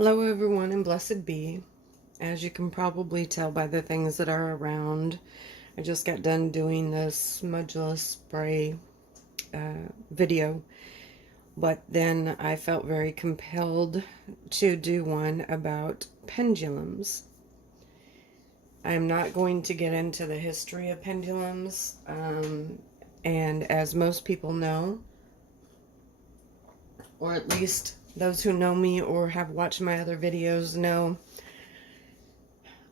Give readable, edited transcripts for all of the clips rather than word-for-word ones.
Hello, everyone, and blessed be. As you can probably tell by the things that are around, I just got done doing this smudgeless spray video, but then I felt very compelled to do one about pendulums. I'm not going to get into the history of pendulums, and as most people know, or at least those who know me or have watched my other videos know,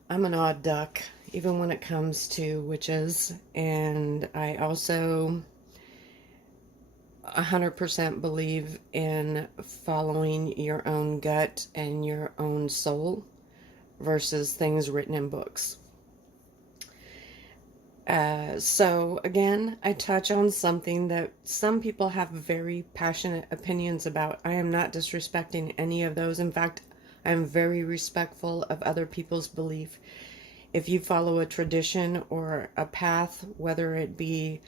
I'm an odd duck, even when it comes to witches, and I also 100% believe in following your own gut and your own soul versus things written in books. So again, I touch on something that some people have very passionate opinions about. I am not disrespecting any of those. In fact, I am very respectful of other people's belief. If you follow a tradition or a path, whether it be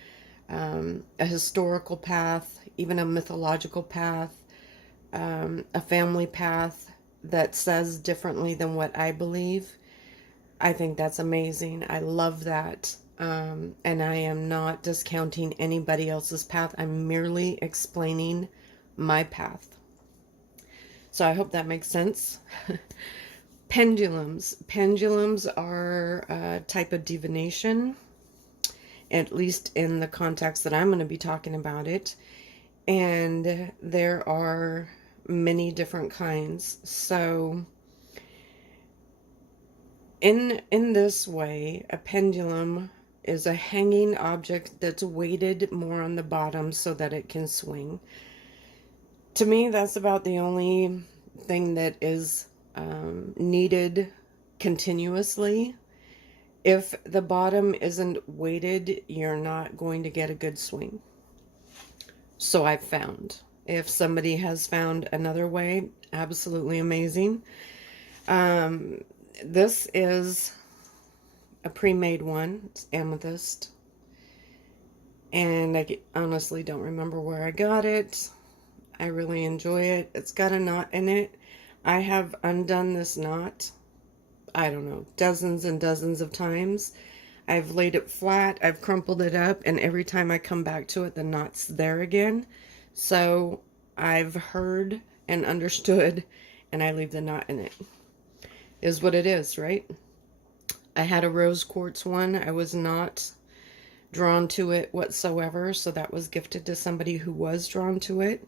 a historical path, even a mythological path, a family path that says differently than what I believe, I think that's amazing. I love that. And I am not discounting anybody else's path. I'm merely explaining my path. So I hope that makes sense. Pendulums. Pendulums are a type of divination, at least in the context that I'm going to be talking about it. And there are many different kinds. So in this way, a pendulum is a hanging object that's weighted more on the bottom so that it can swing. To me, that's about the only thing that is needed continuously. If the bottom isn't weighted, you're not going to get a good swing. So I've found. If somebody has found another way, absolutely amazing. This is a pre-made one. It's amethyst. And I honestly don't remember where I got it. I really enjoy it. It's got a knot in it. I have undone this knot, I don't know, dozens and dozens of times. I've laid it flat, I've crumpled it up, and every time I come back to it, the knot's there again. So I've heard and understood, and I leave the knot in it. Is what it is, right? I had a rose quartz one. I was not drawn to it whatsoever, so that was gifted to somebody who was drawn to it.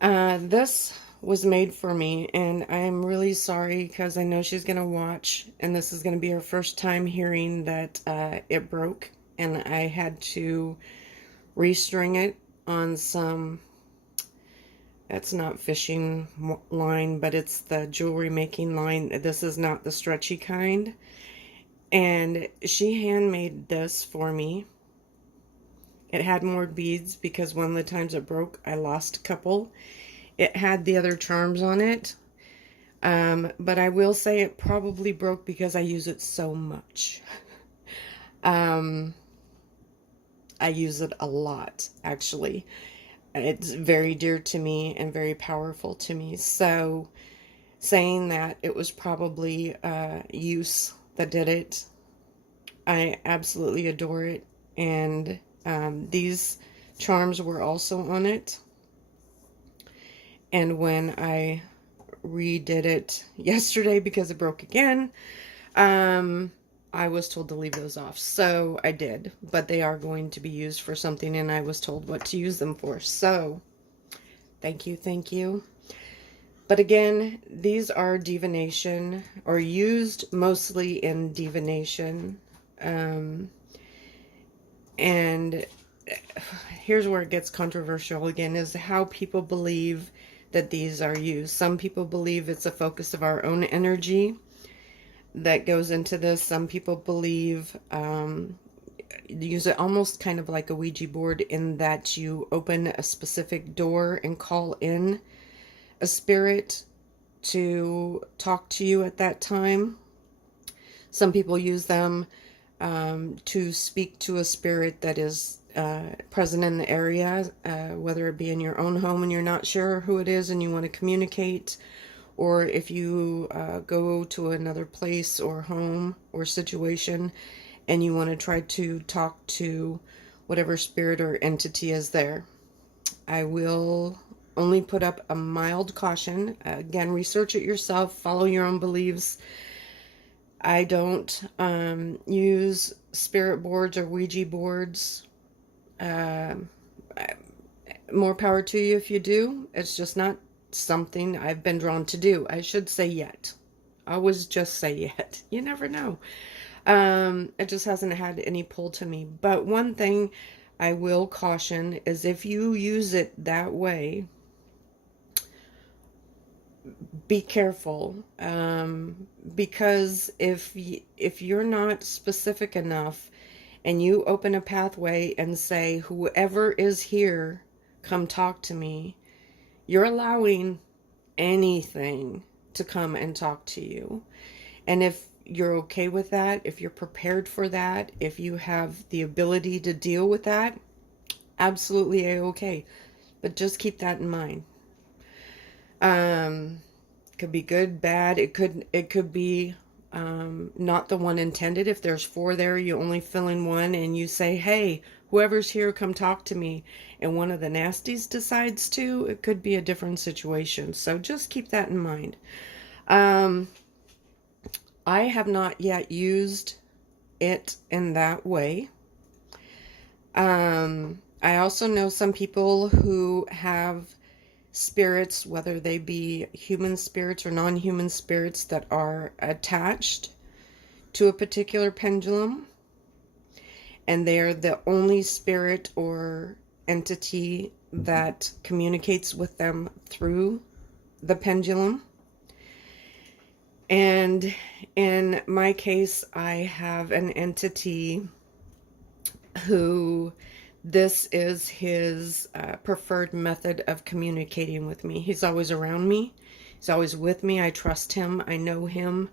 This was made for me, and I'm really sorry because I know she's gonna watch, and this is gonna be her first time hearing that it broke, and I had to restring it on some, that's not fishing line, but it's the jewelry making line. This is not the stretchy kind. And she handmade this for me. It had more beads because one of the times it broke, I lost a couple. It had the other charms on it. But I will say it probably broke because I use it so much. I use it a lot, actually. It's very dear to me and very powerful to me. So saying that it was probably use that did it, I absolutely adore it. And these charms were also on it. And when I redid it yesterday because it broke again, I was told to leave those off. So I did, but they are going to be used for something, and I was told what to use them for. So thank you, thank you. But again, these are divination, or used mostly in divination. And here's where it gets controversial again, is how people believe that these are used. Some people believe it's a focus of our own energy that goes into this. Some people believe use it almost kind of like a Ouija board, in that you open a specific door and call in a spirit to talk to you at that time. Some people use them to speak to a spirit that is present in the area, whether it be in your own home and you're not sure who it is and you want to communicate, or if you go to another place or home or situation and you want to try to talk to whatever spirit or entity is there. I will only put up a mild caution. Again, research it yourself, follow your own beliefs. I don't use spirit boards or Ouija boards. More power to you if you do. It's just not something I've been drawn to do. I should say yet. I always just say yet. You never know. It just hasn't had any pull to me. But one thing I will caution is if you use it that way, be careful. Because if you're not specific enough and you open a pathway and say, whoever is here, come talk to me, you're allowing anything to come and talk to you. And if you're okay with that, if you're prepared for that, if you have the ability to deal with that, absolutely okay. But just keep that in mind. Could be good, bad. It could be not the one intended. If there's 4 there, you only fill in 1 and you say, hey, whoever's here, come talk to me. And one of the nasties decides to, it could be a different situation. So just keep that in mind. I have not yet used it in that way. I also know some people who have spirits, whether they be human spirits or non-human spirits, that are attached to a particular pendulum, and they're the only spirit or entity that communicates with them through the pendulum. And in my case, I have an entity who this is his preferred method of communicating with me. He's always around me. He's always with me. I trust him. I know him.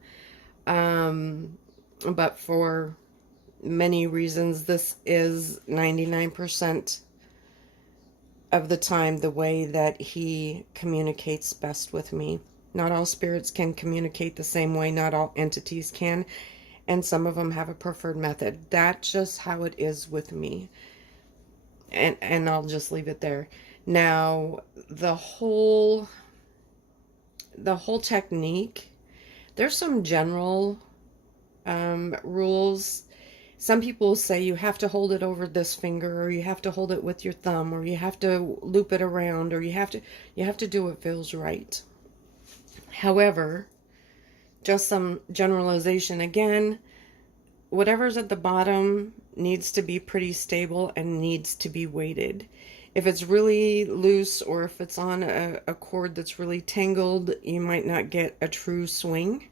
But for many reasons, this is 99% of the time the way that he communicates best with me. Not all spirits can communicate the same way. Not all entities can. And some of them have a preferred method. That's just how it is with me. And I'll just leave it there. Now, the whole technique, there's some general rules. Some people say you have to hold it over this finger, or you have to hold it with your thumb, or you have to loop it around, or you have to do what feels right. However, just some generalization again, whatever's at the bottom needs to be pretty stable and needs to be weighted. If it's really loose, or if it's on a cord that's really tangled, you might not get a true swing.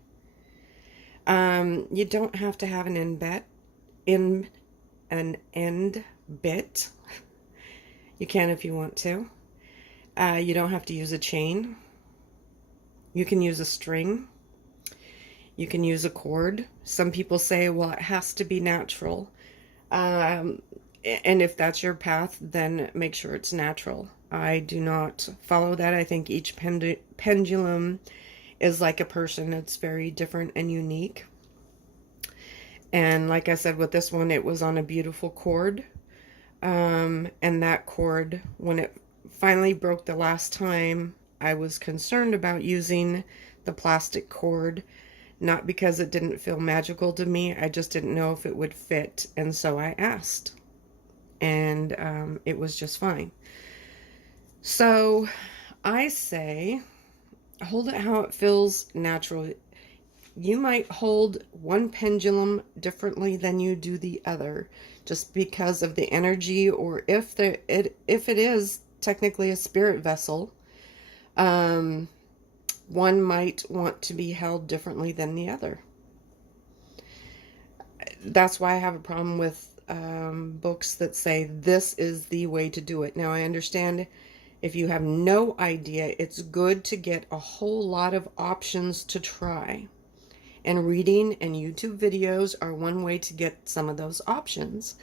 You don't have to have an end bit. You can if you want to. You don't have to use a chain. You can use a string. You can use a cord. Some people say, well, it has to be natural. And if that's your path, then make sure it's natural. I do not follow that. I think each pendulum is like a person. It's very different and unique. And like I said, with this one, it was on a beautiful cord. And that cord, when it finally broke the last time, I was concerned about using the plastic cord. Not because it didn't feel magical to me, I just didn't know if it would fit, and so I asked. And it was just fine. So I say, hold it how it feels natural. You might hold one pendulum differently than you do the other, just because of the energy, or if it is technically a spirit vessel. One might want to be held differently than the other. That's why I have a problem with books that say this is the way to do it. Now, I understand if you have no idea, it's good to get a whole lot of options to try. And reading and YouTube videos are one way to get some of those options.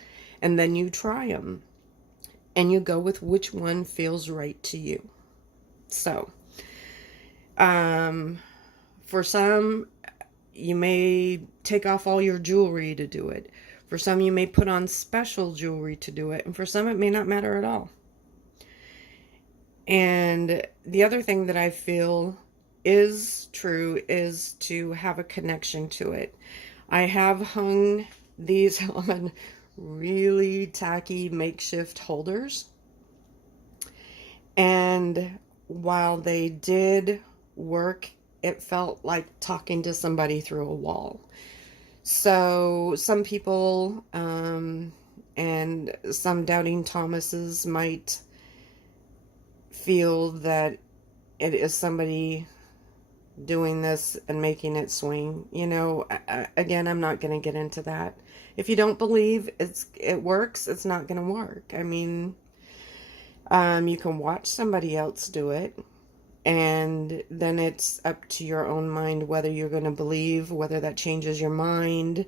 And then you try them. And you go with which one feels right to you. So, For some, you may take off all your jewelry to do it. For some, you may put on special jewelry to do it. And for some, it may not matter at all. And the other thing that I feel is true is to have a connection to it. I have hung these on really tacky makeshift holders. And while they did work, it felt like talking to somebody through a wall. So some people and some doubting Thomases might feel that it is somebody doing this and making it swing. You know, again, I'm not going to get into that. If you don't believe it works, it's not going to work. I mean, you can watch somebody else do it, and then it's up to your own mind whether you're going to believe, whether that changes your mind,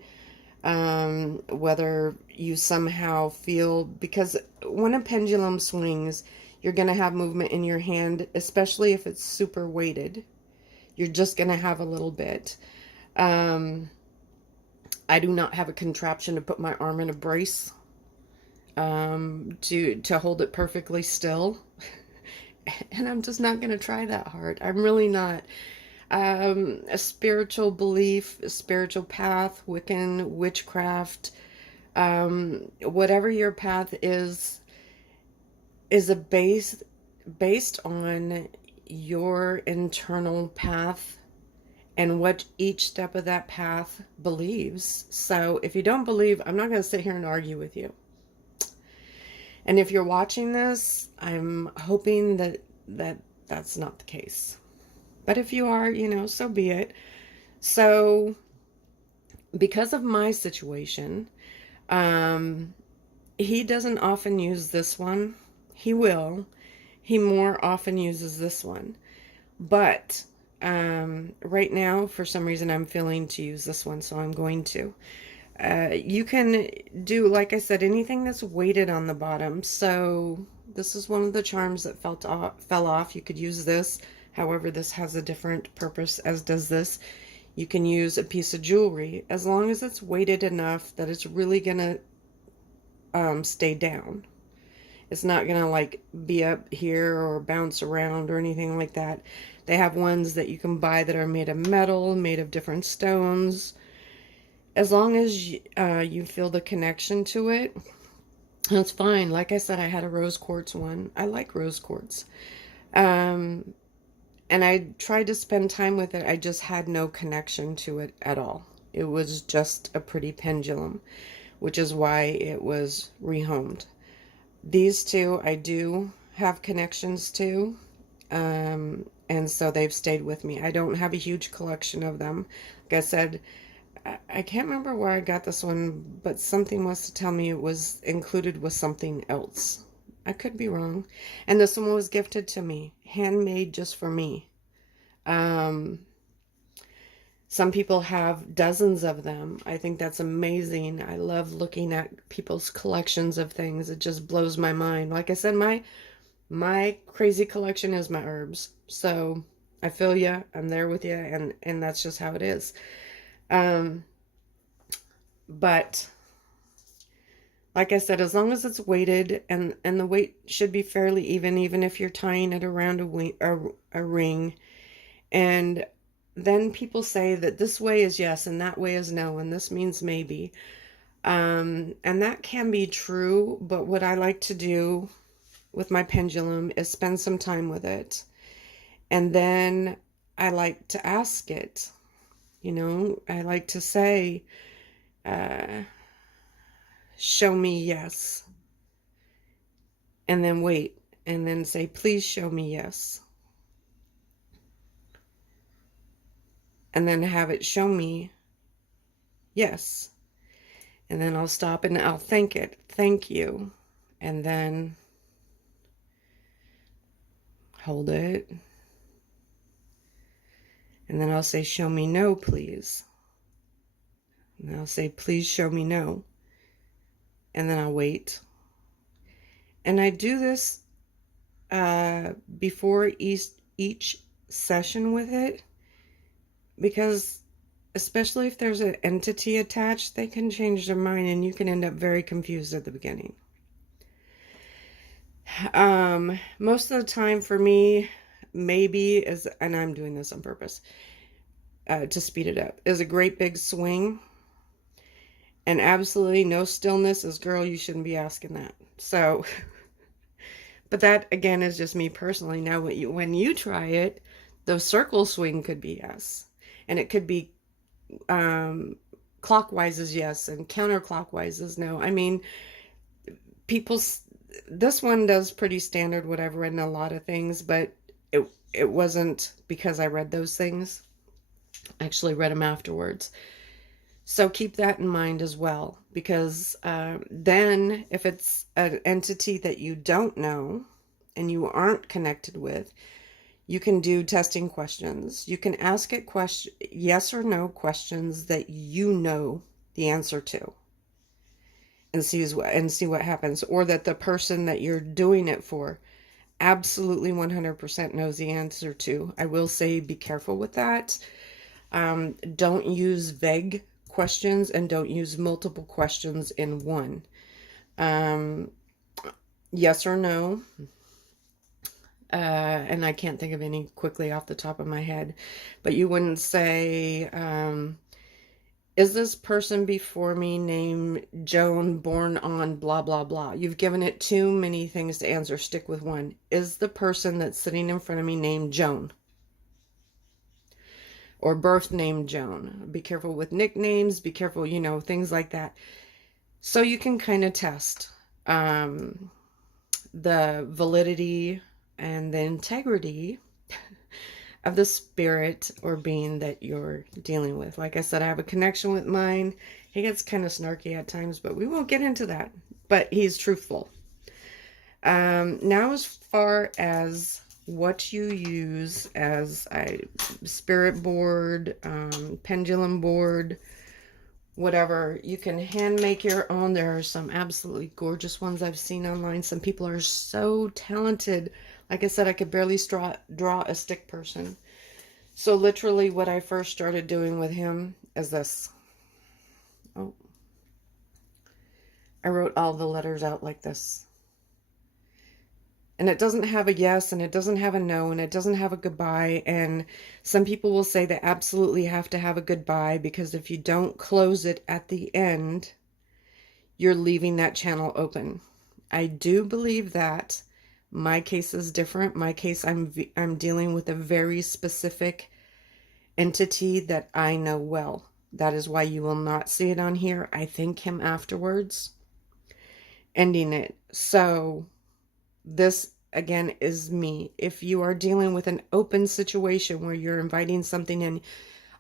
whether you somehow feel, because when a pendulum swings, you're going to have movement in your hand, especially if it's super weighted. You're just going to have a little bit. I do not have a contraption to put my arm in a brace to hold it perfectly still. And I'm just not going to try that hard. I'm really not. A spiritual belief, a spiritual path, Wiccan, witchcraft, whatever your path is a based on your internal path and what each step of that path believes. So if you don't believe, I'm not going to sit here and argue with you. And if you're watching this, I'm hoping that that's not the case. But if you are, you know, so be it. So because of my situation, he doesn't often use this one. He will. He more often uses this one. But right now, for some reason, I'm feeling to use this one, so I'm going to. You can do, like I said, anything that's weighted on the bottom. So this is one of the charms that fell off. You could use this. However, this has a different purpose, as does this. You can use a piece of jewelry, as long as it's weighted enough that it's really going to stay down. It's not going to like be up here or bounce around or anything like that. They have ones that you can buy that are made of metal, made of different stones. As long as you feel the connection to it, that's fine. Like I said, I had a rose quartz one. I like rose quartz. And I tried to spend time with it. I just had no connection to it at all. It was just a pretty pendulum, which is why it was rehomed. These two I do have connections to, and so they've stayed with me. I don't have a huge collection of them. Like I said, I can't remember where I got this one, but something wants to tell me it was included with something else. I could be wrong. And this one was gifted to me, handmade just for me. Some people have dozens of them. I think that's amazing. I love looking at people's collections of things. It just blows my mind. Like I said, my crazy collection is my herbs. So I feel ya. I'm there with you, and that's just how it is. But like I said, as long as it's weighted, and the weight should be fairly even if you're tying it around a ring. And then people say that this way is yes and that way is no, and this means maybe. And that can be true, but what I like to do with my pendulum is spend some time with it. And then I like to ask it. You know, I like to say, show me yes. And then wait, and then say, please show me yes. And then have it show me yes. And then I'll stop and I'll thank it. Thank you. And then hold it. And then I'll say, show me no, please. And I'll say, please show me no. And then I'll wait. And I do this before each session with it. because especially if there's an entity attached, they can change their mind and you can end up very confused at the beginning. Most of the time for me, maybe is, and I'm doing this on purpose, to speed it up, is a great big swing and absolutely no stillness is, girl, you shouldn't be asking that. So, but that again is just me personally. Now, when you try it, the circle swing could be yes, and it could be clockwise is yes, and counterclockwise is no. I mean, people's this one does pretty standard what I've read in a lot of things, but it wasn't because I read those things. I actually read them afterwards. So keep that in mind as well, because then if it's an entity that you don't know and you aren't connected with, you can do testing questions. You can ask it yes or no questions that you know the answer to, and see what happens, or that the person that you're doing it for absolutely 100% knows the answer to. I will say be careful with that. Don't use vague questions and don't use multiple questions in one. Yes or no. And I can't think of any quickly off the top of my head, but you wouldn't say, is this person before me named Joan, born on blah, blah, blah? You've given it too many things to answer. Stick with one. Is the person that's sitting in front of me named Joan? Or birth name Joan? Be careful with nicknames. Be careful, things like that. So you can kind of test the validity and the integrity of the spirit or being that you're dealing with. Like I said, I have a connection with mine. He gets kind of snarky at times, but we won't get into that. But he's truthful. Now, as far as what you use as a spirit board, pendulum board, whatever, you can hand make your own. There are some absolutely gorgeous ones I've seen online. Some people are so talented. Like I said, I could barely draw a stick person. So literally what I first started doing with him is this. Oh, I wrote all the letters out like this. And it doesn't have a yes, and it doesn't have a no, and it doesn't have a goodbye. And some people will say they absolutely have to have a goodbye, because if you don't close it at the end, you're leaving that channel open. I do believe that. My case is different. My case, I'm dealing with a very specific entity that I know well. That is why you will not see it on here. I thank him afterwards, ending it. So this, again, is me. If you are dealing with an open situation where you're inviting something in,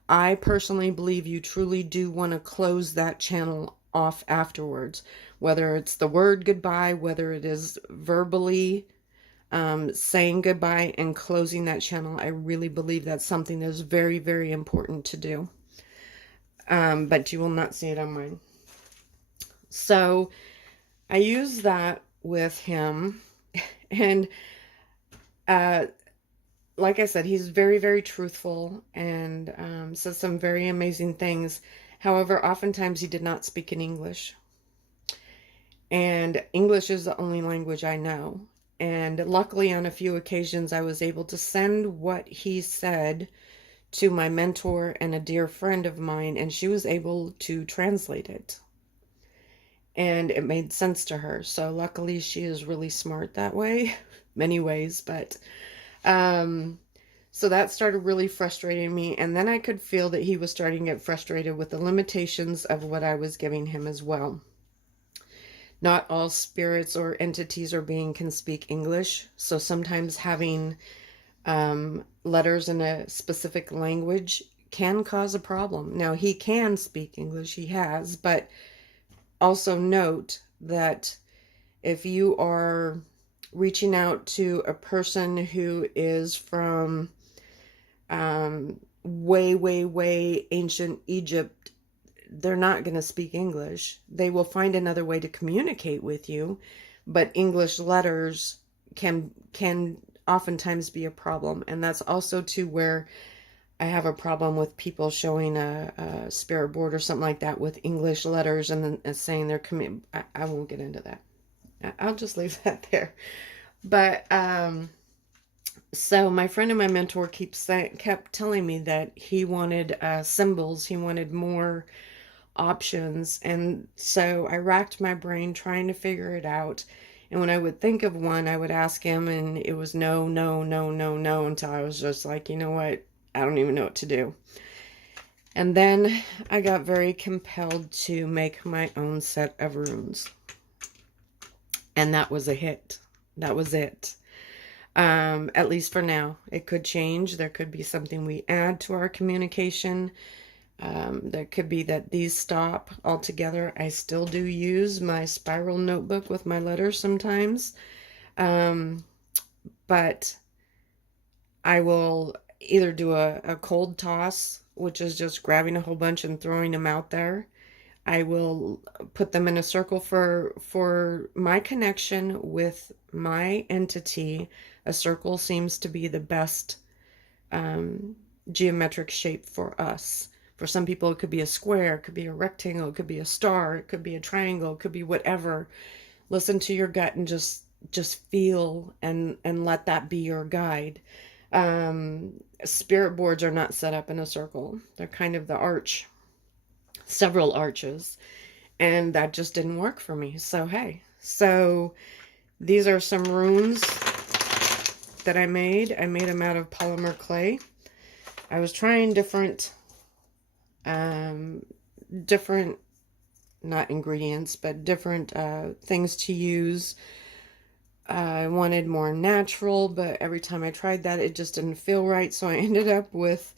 I personally believe you truly do want to close that channel off afterwards. Whether it's the word goodbye, whether it is verbally saying goodbye and closing that channel, I really believe that's something that's very, very important to do. But you will not see it on mine. So I use that with him. And like I said, he's very, very truthful and says some very amazing things. However, oftentimes he did not speak in English. And English is the only language I know. And luckily, on a few occasions, I was able to send what he said to my mentor and a dear friend of mine, and she was able to translate it. And it made sense to her. So luckily, she is really smart that way, many ways. But so that started really frustrating me. And then I could feel that he was starting to get frustrated with the limitations of what I was giving him as well. Not all spirits or entities or being can speak English. So sometimes having letters in a specific language can cause a problem. Now, he can speak English, he has, but also note that if you are reaching out to a person who is from way, way, way ancient Egypt, they're not going to speak English. They will find another way to communicate with you, but English letters can oftentimes be a problem. And that's also to where I have a problem with people showing a spirit board or something like that with English letters and then saying they're coming. I won't get into that. I'll just leave that there. But so my friend and my mentor kept telling me that he wanted symbols. He wanted more options. And so I racked my brain trying to figure it out. And when I would think of one, I would ask him, and it was no, no, no, no, no, until I was just like, you know what? I don't even know what to do. And then I got very compelled to make my own set of runes. And that was a hit. That was it. At least for now. It could change. There could be something we add to our communication. There could be that these stop altogether. I still do use my spiral notebook with my letters sometimes. But I will either do a cold toss, which is just grabbing a whole bunch and throwing them out there. I will put them in a circle for my connection with my entity. A circle seems to be the best geometric shape for us. For some people, it could be a square, it could be a rectangle, it could be a star, it could be a triangle, it could be whatever. Listen to your gut and just feel and let that be your guide. Spirit boards are not set up in a circle. They're kind of the arch, several arches, and that just didn't work for me. So hey, so these are some runes that I made. I made them out of polymer clay. I was trying different not ingredients, but different things to use. I wanted more natural, but every time I tried that, it just didn't feel right. So I ended up with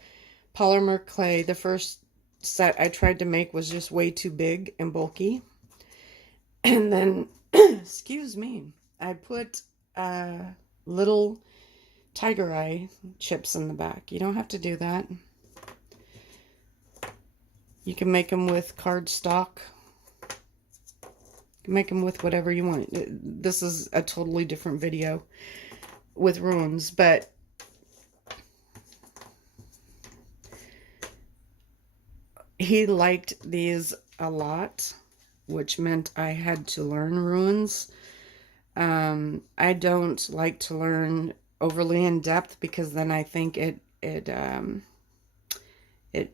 polymer clay. The first set I tried to make was just way too big and bulky. And then, excuse me, I put little tiger eye chips in the back. You don't have to do that. You can make them with cardstock. You can make them with whatever you want. This is a totally different video with runes, but he liked these a lot, which meant I had to learn runes. I don't like to learn overly in depth because then I think it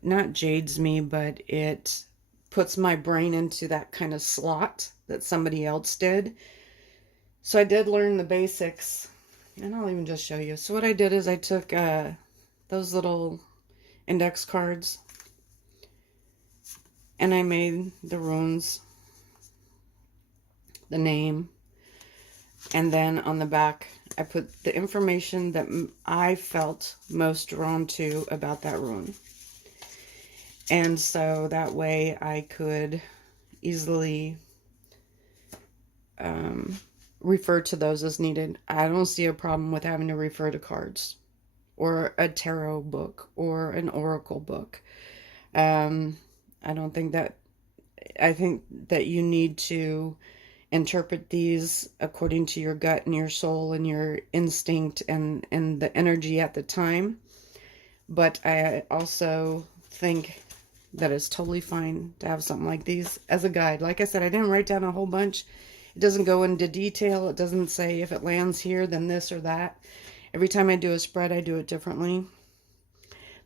not jades me, but it puts my brain into that kind of slot that somebody else did. So I did learn the basics, and I'll even just show you. So what I did is I took those little index cards and I made the runes, the name, and then on the back I put the information that I felt most drawn to about that rune. And so that way I could easily refer to those as needed. I don't see a problem with having to refer to cards or a tarot book or an oracle book. I don't think that, I think that you need to interpret these according to your gut and your soul and your instinct and the energy at the time. But I also think that it's totally fine to have something like these as a guide. Like I said, I didn't write down a whole bunch. It doesn't go into detail. It doesn't say if it lands here, then this or that. Every time I do a spread, I do it differently.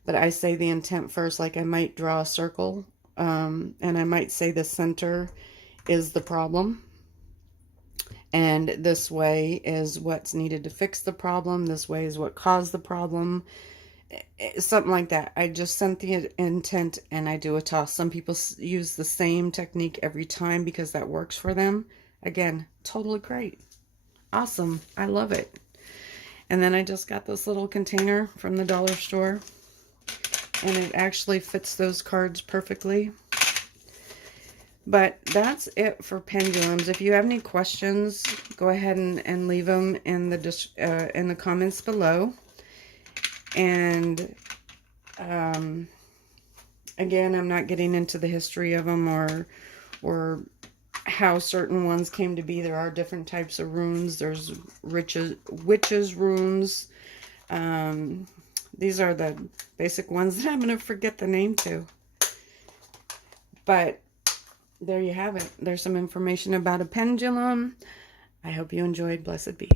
But I say the intent first, like I might draw a circle, and I might say the center is the problem. And this way is what's needed to fix the problem. This way is what caused the problem. Something like that. I just sent the intent and I do a toss. Some people use the same technique every time because that works for them. Again, totally great. Awesome. I love it. And then I just got this little container from the dollar store. And it actually fits those cards perfectly. But that's it for pendulums. If you have any questions, go ahead and leave them in the comments below. And again, I'm not getting into the history of them or how certain ones came to be. There are different types of runes. There's witches runes. These are the basic ones that I'm going to forget the name to. But there you have it. There's some information about a pendulum. I hope you enjoyed. Blessed be.